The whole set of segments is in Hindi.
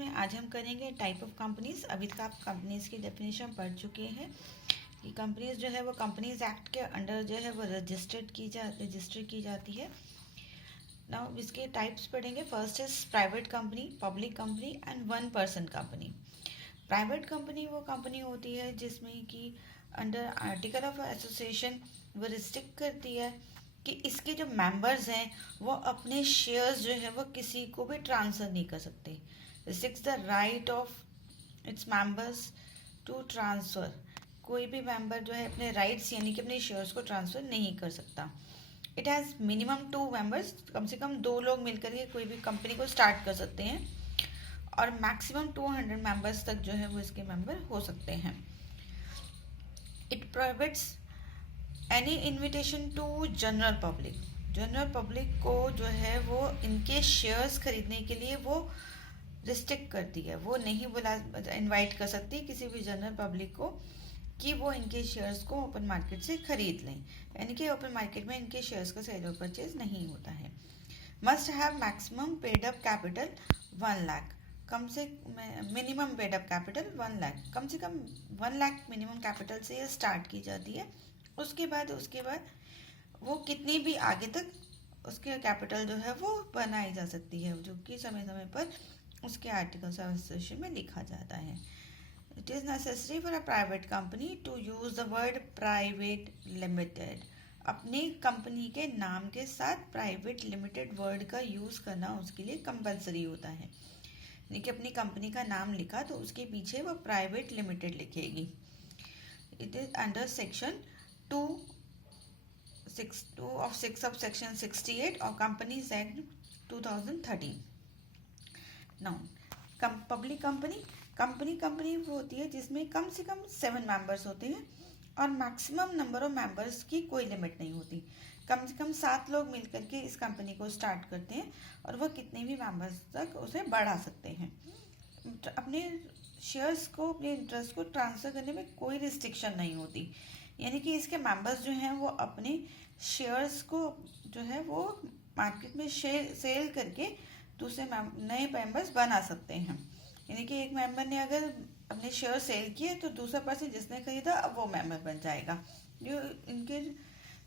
में आज हम करेंगे टाइप ऑफ कंपनीज। अभी तक आप कंपनीज की डेफिनेशन पढ़ चुके हैं कि कंपनीज जो है वो कंपनीज एक्ट के अंडर जो है वो रजिस्टर की जाती है। नाउ इसके टाइप्स पढ़ेंगे। First is private company, public company and one person company. Private company वो कंपनी होती है जिसमें कि अंडर आर्टिकल ऑफ एसोसिएशन वो रिस्ट्रिक्ट करती है कि इसके जो मेंबर्स हैं वो अपने शेयर्स जो है वो किसी को भी ट्रांसफ़र नहीं कर सकते। Restricts the right of its members to transfer. कोई भी मेंबर जो है अपने राइट्स यानी कि अपने शेयर्स को ट्रांसफ़र नहीं कर सकता। इट हैज़ मिनिमम 2 मेंबर्स, कम से कम 2 लोग मिलकर के कोई भी कंपनी को स्टार्ट कर सकते हैं और मैक्सिमम 200 मेंबर्स तक जो है वो इसके मेंबर हो सकते हैं। It prohibits any invitation to general public. General public को जो है वो इनके शेयर्स खरीदने के लिए वो रिस्ट्रिक्ट करती है। वो नहीं इनवाइट कर सकती किसी भी जनरल पब्लिक को कि वो इनके शेयर्स को ओपन मार्केट से खरीद लें, यानी कि ओपन मार्केट में इनके शेयर्स का सेल और परचेज नहीं होता है। Must have maximum paid up capital 1 lakh. कम से minimum paid up capital 1 lakh, कम से कम 1 लाख मिनिमम कैपिटल से स्टार्ट की जाती है। उसके बाद वो कितनी भी आगे तक उसके कैपिटल जो है वो बनाई जा सकती है, जो कि समय समय पर उसके आर्टिकल्स ऑफ एसोसिएशन में लिखा जाता है। It is necessary for a private company to use the word private limited. अपनी कंपनी के नाम के साथ प्राइवेट लिमिटेड वर्ड का यूज़ करना उसके लिए कंपलसरी होता है। यानी कि अपनी कंपनी का नाम लिखा तो उसके पीछे वो प्राइवेट लिमिटेड लिखेगी। It is under section 2 of section 68 of Companies Act 2013. Now, public company वो होती है जिसमें कम से कम 7 मेंबर्स होते हैं और मैक्सिमम नंबर ऑफ मेंबर्स की कोई लिमिट नहीं होती। कम से कम 7 लोग मिलकर के इस कंपनी को स्टार्ट करते हैं और वो कितने भी मेंबर्स तक उसे बढ़ा सकते हैं। अपने शेयर्स को, अपने इंटरेस्ट को ट्रांसफ़र करने में कोई रिस्ट्रिक्शन नहीं होती, यानी कि इसके मेंबर्स जो हैं वो अपने शेयर्स को जो है वो मार्केट में सेल करके दूसरे नए मेंबर्स बना सकते हैं। यानी कि एक मेंबर ने अगर अपने शेयर सेल किए तो दूसरा पर्सन जिसने खरीदा अब वो मेंबर बन जाएगा। जो इनके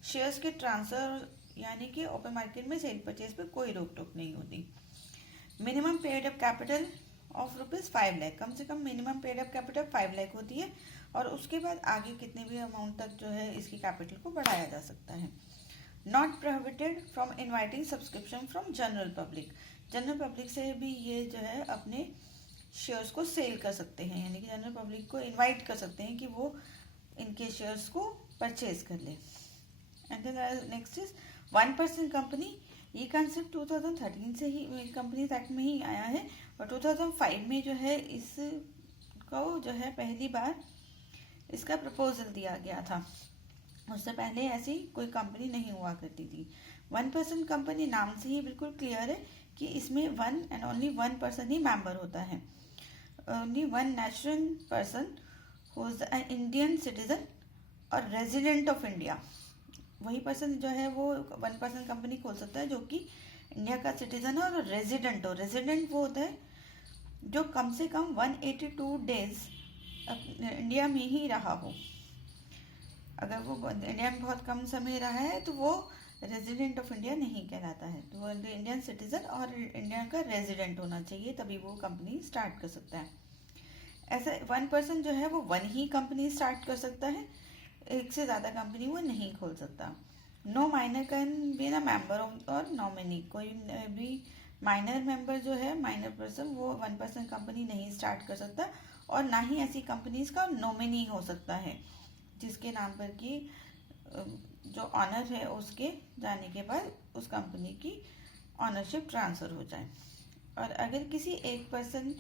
शेयर्स के ट्रांसफ़र यानी कि ओपन मार्केट में सेल परचेज पर कोई रोक टोक नहीं होती। Minimum paid up capital of ₹5 lakh. कम से कम minimum paid up capital 5 lakh होती है और उसके बाद आगे कितने भी अमाउंट तक जो है इसकी कैपिटल को बढ़ाया जा सकता है। Not prohibited from inviting subscription from general public. General public से भी ये जो है अपने शेयर्स को सेल कर सकते हैं, यानी कि जनरल पब्लिक को इनवाइट कर सकते हैं कि वो इनके शेयर्स को परचेज कर ले। And next is 1 person company. ये कंसेप्ट 2013 से ही कंपनीज एक्ट में ही आया है और 2005 में जो है इसको जो है पहली बार इसका प्रपोजल दिया गया था। उससे पहले ऐसी कोई कंपनी नहीं हुआ करती थी। 1 पर्सन कंपनी नाम से ही बिल्कुल क्लियर है कि इसमें 1 and only 1 person he member होता है। Only 1 natural person who is an Indian citizen और रेजिडेंट ऑफ इंडिया। वही पर्सन जो है वो 1 पर्सन कंपनी खोल सकता है जो कि इंडिया का सिटीजन है और रेजिडेंट हो। रेजिडेंट वो होता है जो कम से कम 182 डेज इंडिया में ही रहा हो। अगर वो इंडिया में बहुत कम समय रहा है तो वो रेजिडेंट ऑफ इंडिया नहीं कहलाता है। तो वो इंडियन सिटीजन और इंडिया का रेजिडेंट होना चाहिए, तभी वो कंपनी स्टार्ट कर सकता है। ऐसा 1 पर्सन जो है वो 1 ही कंपनी स्टार्ट कर सकता है, एक से ज़्यादा कंपनी वो नहीं खोल सकता। नो माइनर कैन बी ना मेंबर और नॉमिनी। कोई भी माइनर मेंबर जो है, माइनर पर्सन, वो 1 पर्सन कंपनी नहीं स्टार्ट कर सकता और ना ही ऐसी कंपनीज का नॉमिनी हो सकता है जिसके नाम पर कि जो ऑनर है उसके जाने के बाद उस कंपनी की ऑनरशिप ट्रांसफ़र हो जाए। और अगर किसी एक पर्सन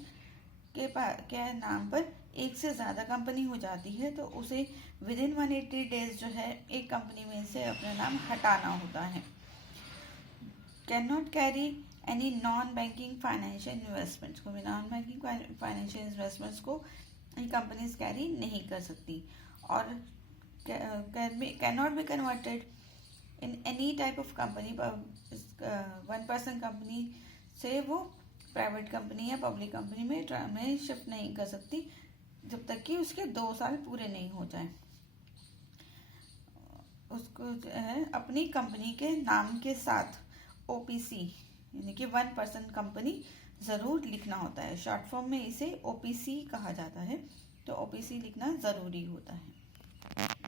के नाम पर एक से ज़्यादा कंपनी हो जाती है तो उसे विदिन 180 डेज जो है एक कंपनी में से अपना नाम हटाना होता है। Can not carry any non banking financial investments को, नॉन बैंकिंग फाइनेंशियल इन्वेस्टमेंट्स को ये कंपनीज कैरी नहीं कर सकती। और cannot be converted in any type of company। 1 person company से वो प्राइवेट कंपनी या पब्लिक कंपनी में शिफ्ट नहीं कर सकती जब तक कि उसके 2 साल पूरे नहीं हो जाए। उसको जो है अपनी कंपनी के नाम के साथ ओपीसी यानी कि 1% कंपनी ज़रूर लिखना होता है। शॉर्ट फॉर्म में इसे ओपीसी कहा जाता है, तो ओपीसी लिखना ज़रूरी होता है।